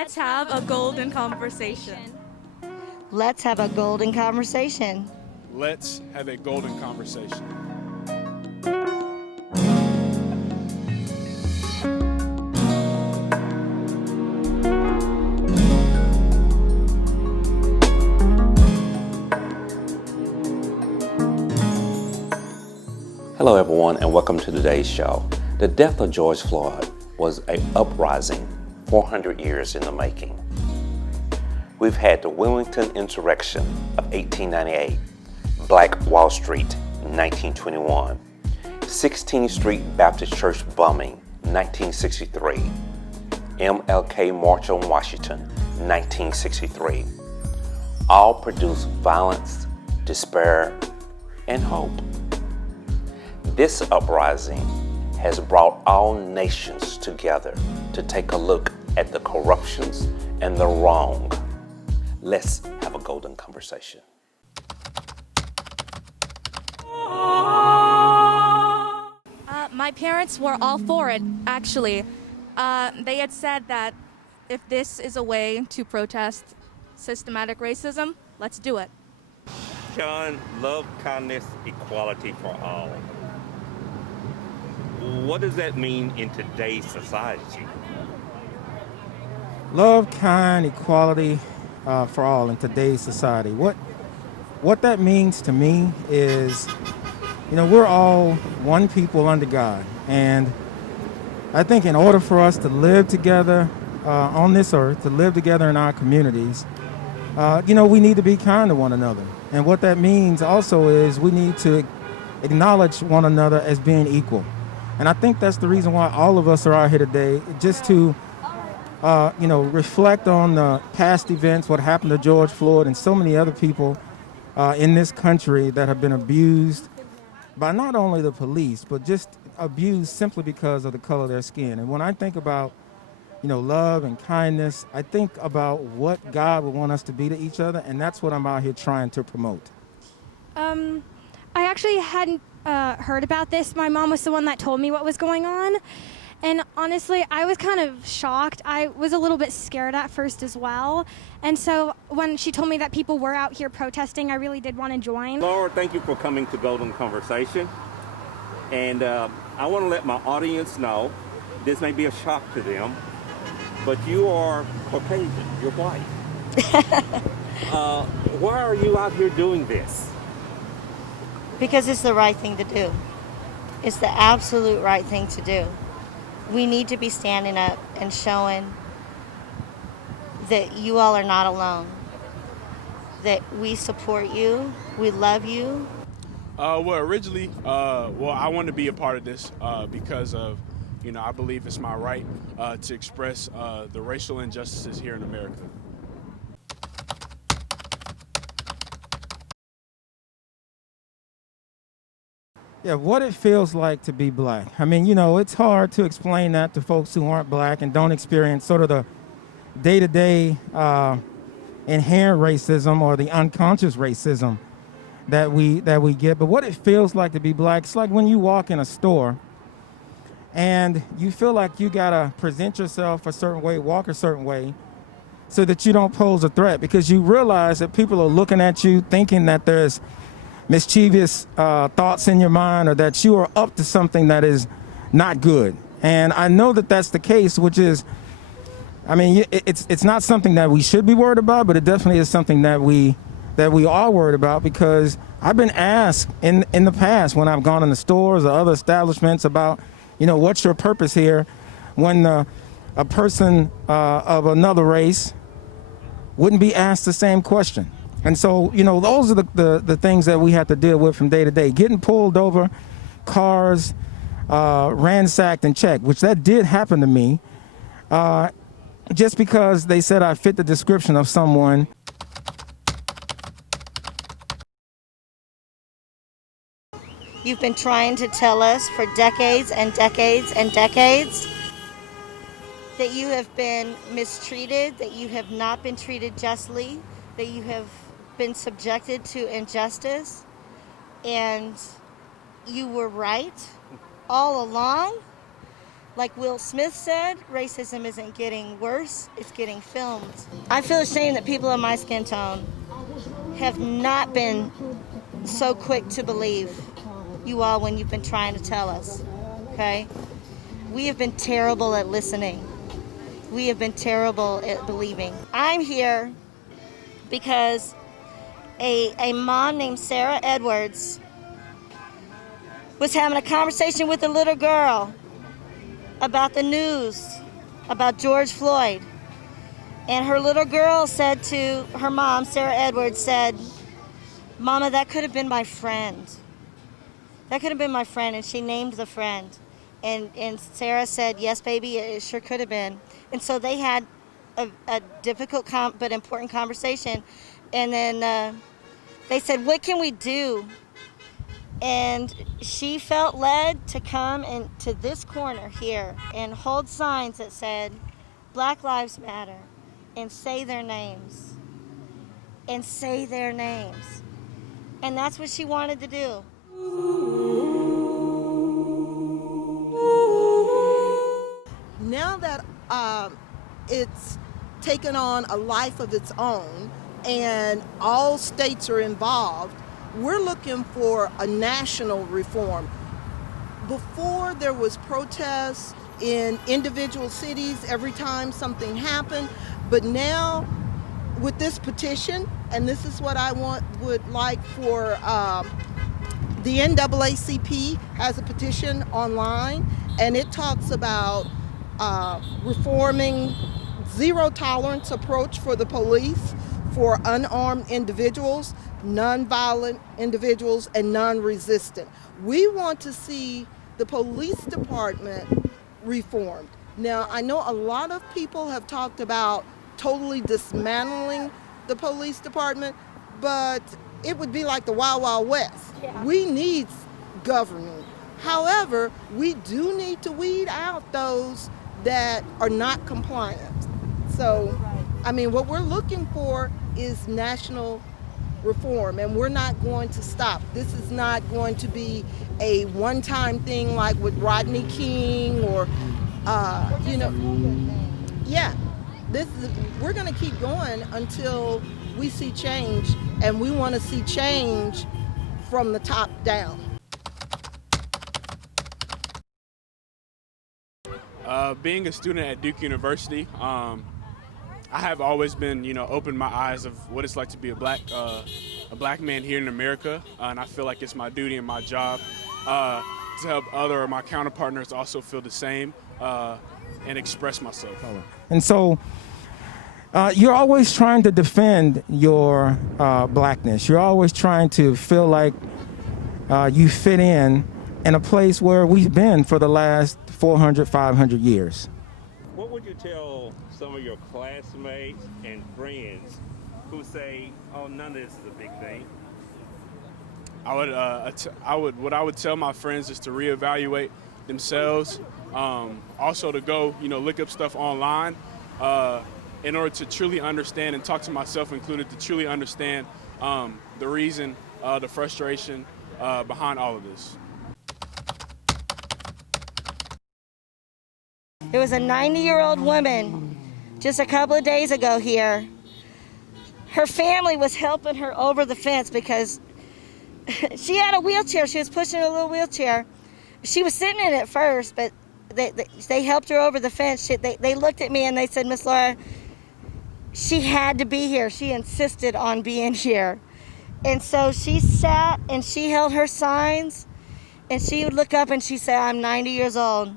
Let's have a golden conversation. Let's have a golden conversation. Let's have a golden conversation. Hello everyone and welcome to today's show. The death of George Floyd was an uprising 400 years in the making. We've had the Wilmington Insurrection of 1898, Black Wall Street 1921, 16th Street Baptist Church bombing 1963, MLK March on Washington 1963. All produced violence, despair, and hope. This uprising has brought all nations together to take a look at the corruptions and the wrong. Let's have a golden conversation. My parents were all for it, actually. They had said that if this is a way to protest systematic racism, let's do it. John, love, kindness, equality for all. What does that mean in today's society? Love, kind, equality for all in today's society. What that means to me is, we're all one people under God. And I think in order for us to live together on this earth, to live together in our communities, we need to be kind to one another. And what that means also is we need to acknowledge one another as being equal. And I think that's the reason why all of us are out here today, just to, reflect on the past events, what happened to George Floyd and so many other people in this country that have been abused by not only the police, but just abused simply because of the color of their skin. And when I think about, love and kindness, I think about what God would want us to be to each other, and that's what I'm out here trying to promote. I actually hadn't heard about this. My mom was the one that told me what was going on. And honestly, I was kind of shocked. I was a little bit scared at first as well. And so when she told me that people were out here protesting, I really did want to join. Laura, thank you for coming to Golden Conversation. And I want to let my audience know, this may be a shock to them, but you are Caucasian, you're white. Why are you out here doing this? Because it's the right thing to do. It's the absolute right thing to do. We need to be standing up and showing that you all are not alone, that we support you, we love you. Originally, I wanted to be a part of this because of, I believe it's my right to express the racial injustices here in America. Yeah, what it feels like to be black. I mean, it's hard to explain that to folks who aren't black and don't experience sort of the day-to-day inherent racism or the unconscious racism that we get. But what it feels like to be black, it's like when you walk in a store and you feel like you gotta present yourself a certain way, walk a certain way, so that you don't pose a threat, because you realize that people are looking at you thinking that there's mischievous thoughts in your mind, or that you are up to something that is not good. And I know that that's the case, which is, it's not something that we should be worried about, but it definitely is something that we are worried about, because I've been asked in the past when I've gone in the stores or other establishments about, what's your purpose here, when a person of another race wouldn't be asked the same question. And so, those are the things that we have to deal with from day to day. Getting pulled over, cars ransacked and checked, which that did happen to me, just because they said I fit the description of someone. You've been trying to tell us for decades and decades and decades that you have been mistreated, that you have not been treated justly, that you have been subjected to injustice, and you were right all along. Like Will Smith said, racism isn't getting worse, it's getting filmed. I feel ashamed that people of my skin tone have not been so quick to believe you all when you've been trying to tell us, okay? We have been terrible at listening. We have been terrible at believing. I'm here because a mom named Sarah Edwards was having a conversation with a little girl about the news, about George Floyd. And her little girl said to her mom, Sarah Edwards, said, "Mama, that could have been my friend. That could have been my friend." And she named the friend. And Sarah said, "Yes, baby, it sure could have been." And so they had a difficult but important conversation. And then they said, "What can we do?" And she felt led to come into this corner here and hold signs that said, "Black Lives Matter," and say their names. And say their names. And that's what she wanted to do. Now that it's taken on a life of its own and all states are involved, we're looking for a national reform. Before, there was protests in individual cities every time something happened, but now with this petition, and this is what I would like for the NAACP has a petition online, and it talks about reforming zero tolerance approach for the police for unarmed individuals, nonviolent individuals, and non-resistant. We want to see the police department reformed. Now, I know a lot of people have talked about totally dismantling the police department, but it would be like the Wild Wild West. Yeah. We need governing. However, we do need to weed out those that are not compliant. So, I mean, what we're looking for is national reform, and we're not going to stop. This is not going to be a one-time thing like with Rodney King or, yeah. We're going to keep going until we see change, and we want to see change from the top down. Being a student at Duke University, I have always been, opened my eyes of what it's like to be a black man here in America, and I feel like it's my duty and my job to help other of my counterpartners also feel the same and express myself. And so you're always trying to defend your blackness. You're always trying to feel like you fit in a place where we've been for the last 400, 500 years. What would you tell some of your classmates and friends who say, "Oh, none of this is a big thing"? What I would tell my friends is to reevaluate themselves. Also to go, look up stuff online in order to truly understand, and talk to myself included, to truly understand the reason, the frustration behind all of this. There was a 90-year-old woman just a couple of days ago here. Her family was helping her over the fence because she had a wheelchair. She was pushing a little wheelchair. She was sitting in it first, but they helped her over the fence. They looked at me and they said, "Miss Laura, she had to be here. She insisted on being here." And so she sat and she held her signs, and she would look up and she said, "I'm 90 years old."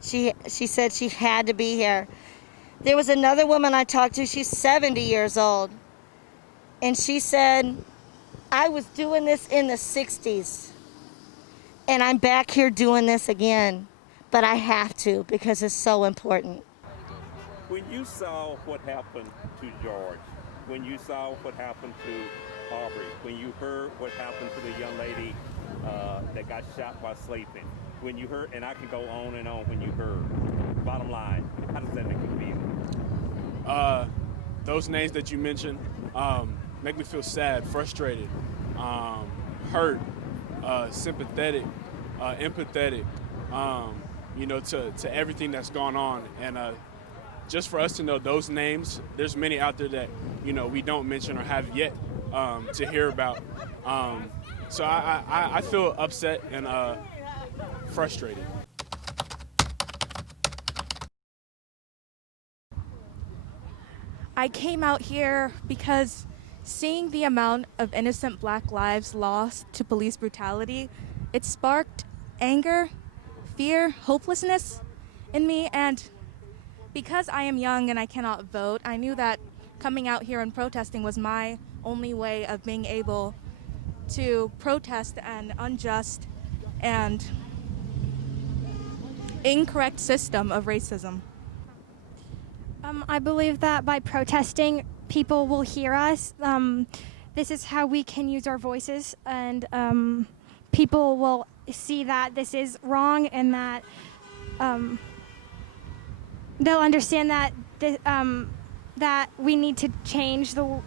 She said she had to be here. There was another woman I talked to, she's 70 years old. And she said, "I was doing this in the 60s. And I'm back here doing this again. But I have to because it's so important." When you saw what happened to George, when you saw what happened to Aubrey, when you heard what happened to the young lady that got shot while sleeping, when you heard, and I can go on and on, when you heard, bottom line, how does that make you feel? Those names that you mentioned make me feel sad, frustrated, hurt, sympathetic, empathetic. to everything that's gone on. And just for us to know those names, there's many out there that, we don't mention or have yet to hear about. So I feel upset and frustrated. I came out here because seeing the amount of innocent black lives lost to police brutality, it sparked anger, fear, hopelessness in me. And because I am young and I cannot vote, I knew that coming out here and protesting was my only way of being able to protest an unjust and incorrect system of racism. I believe that by protesting, people will hear us. This is how we can use our voices, and people will see that this is wrong, and that they'll understand that that we need to change the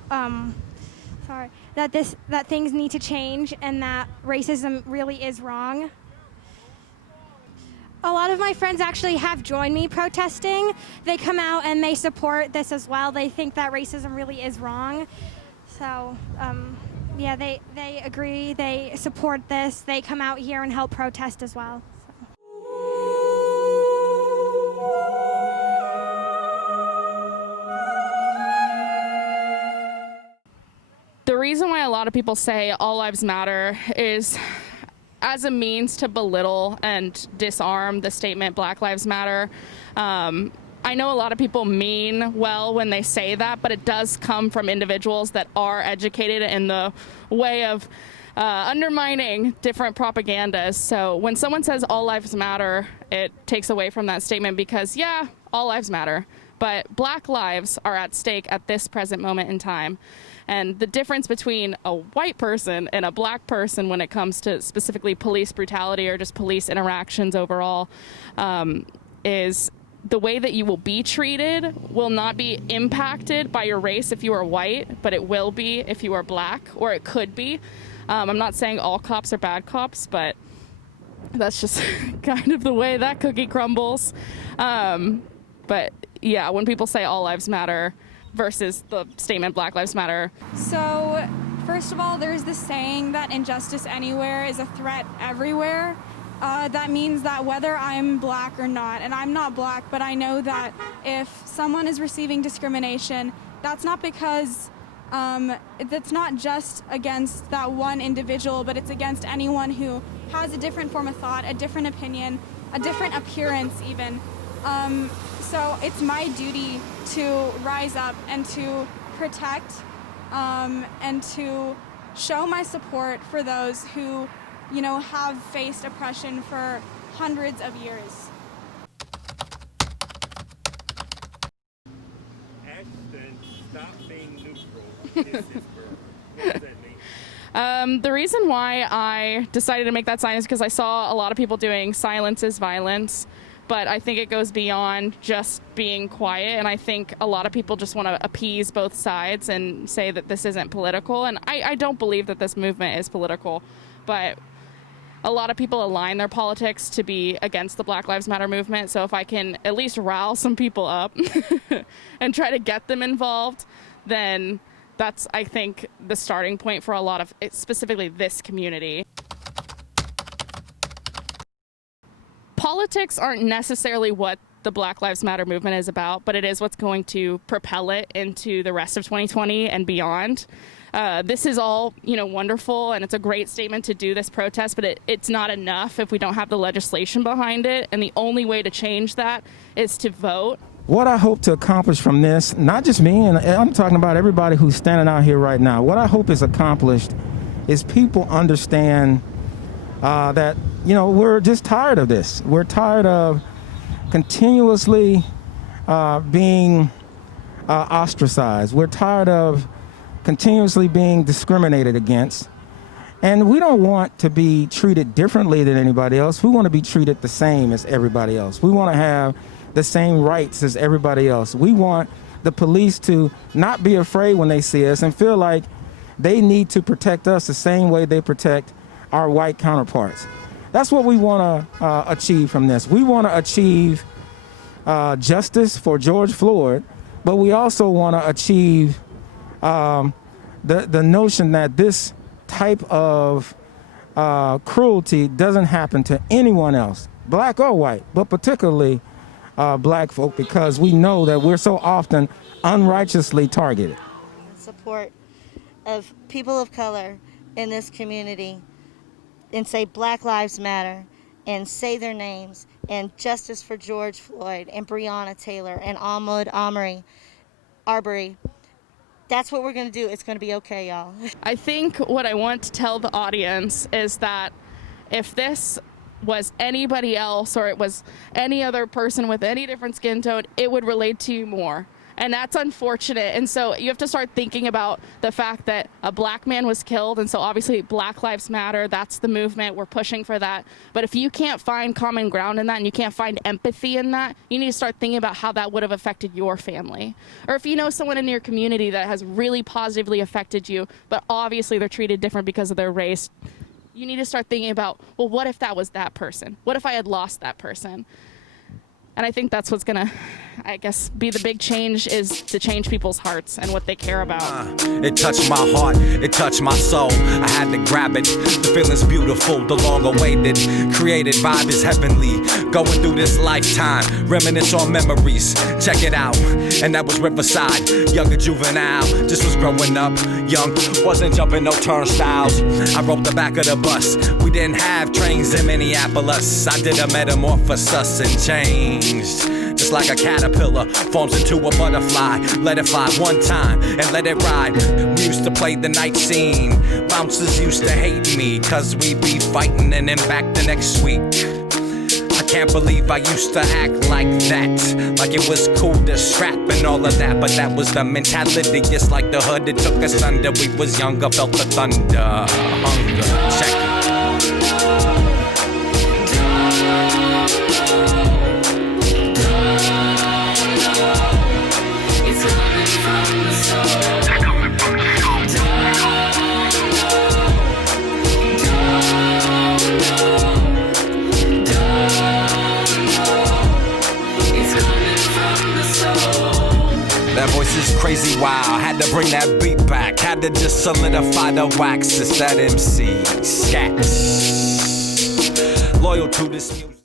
that things need to change, and that racism really is wrong. A lot of my friends actually have joined me protesting. They come out and they support this as well. They think that racism really is wrong. So, yeah, they agree. They support this. They come out here and help protest as well. The reason why a lot of people say all lives matter is as a means to belittle and disarm the statement Black Lives Matter. I know a lot of people mean well when they say that, but it does come from individuals that are educated in the way of undermining different propagandas. So when someone says all lives matter, it takes away from that statement because, yeah, all lives matter, but Black lives are at stake at this present moment in time. And the difference between a white person and a black person when it comes to specifically police brutality or just police interactions overall is the way that you will be treated will not be impacted by your race if you are white, but it will be if you are black, or it could be. I'm not saying all cops are bad cops, but that's just kind of the way that cookie crumbles. But yeah, when people say all lives matter versus the statement Black Lives Matter. So, first of all, there's this saying that injustice anywhere is a threat everywhere. That means that whether I'm black or not, and I'm not black, but I know that if someone is receiving discrimination, that's not because that's not just against that one individual, but it's against anyone who has a different form of thought, a different opinion, a different appearance even. So it's my duty to rise up and to protect and to show my support for those who, have faced oppression for hundreds of years. Ashton, stop being neutral. This is girl. What does that mean? The reason why I decided to make that sign is because I saw a lot of people doing silence is violence. But I think it goes beyond just being quiet, and I think a lot of people just want to appease both sides and say that this isn't political, and I don't believe that this movement is political, but a lot of people align their politics to be against the Black Lives Matter movement, so if I can at least rile some people up and try to get them involved, then that's, I think, the starting point for a lot of, specifically this community. Politics aren't necessarily what the Black Lives Matter movement is about, but it is what's going to propel it into the rest of 2020 and beyond. This is all, wonderful, and it's a great statement to do this protest, but it's not enough if we don't have the legislation behind it, and the only way to change that is to vote. What I hope to accomplish from this, not just me, and I'm talking about everybody who's standing out here right now, what I hope is accomplished is people understand that, we're just tired of this. We're tired of continuously being ostracized. We're tired of continuously being discriminated against. And we don't want to be treated differently than anybody else. We want to be treated the same as everybody else. We want to have the same rights as everybody else. We want the police to not be afraid when they see us and feel like they need to protect us the same way they protect our white counterparts. That's what we want to achieve from this. We want to achieve justice for George Floyd, but we also want to achieve the notion that this type of cruelty doesn't happen to anyone else, black or white, but particularly black folk, because we know that we're so often unrighteously targeted. Support of people of color in this community and say Black Lives Matter and say their names and justice for George Floyd and Breonna Taylor and Ahmaud Arbery. That's what we're going to do. It's going to be okay, y'all. I think what I want to tell the audience is that if this was anybody else or it was any other person with any different skin tone, it would relate to you more. And that's unfortunate. And so you have to start thinking about the fact that a black man was killed. And so obviously Black Lives Matter, that's the movement. We're pushing for that. But if you can't find common ground in that and you can't find empathy in that, you need to start thinking about how that would have affected your family. Or if you know someone in your community that has really positively affected you, but obviously they're treated different because of their race, you need to start thinking about, well, what if that was that person? What if I had lost that person? And I think that's what's gonna, I guess, be the big change, is to change people's hearts and what they care about. It touched my heart, it touched my soul. I had to grab it. The feeling's beautiful, the long awaited. Created vibe is heavenly. Going through this lifetime, reminisce on memories. Check it out. And that was Riverside, younger juvenile. Just was growing up, young, wasn't jumping no turnstiles. I rode the back of the bus. We didn't have trains in Minneapolis. I did a metamorphosis and changed. Just like a caterpillar forms into a butterfly. Let it fly one time and let it ride. We used to play the night scene. Bouncers used to hate me, cause we be fighting and then back the next week. I can't believe I used to act like that. Like it was cool to strap and all of that. But that was the mentality. It's like the hood that took us under. We was younger, felt the thunder. Hunger, check it. That voice is crazy wild. Had to bring that beat back. Had to just solidify the wax. It's that MC scat. Loyal to this music.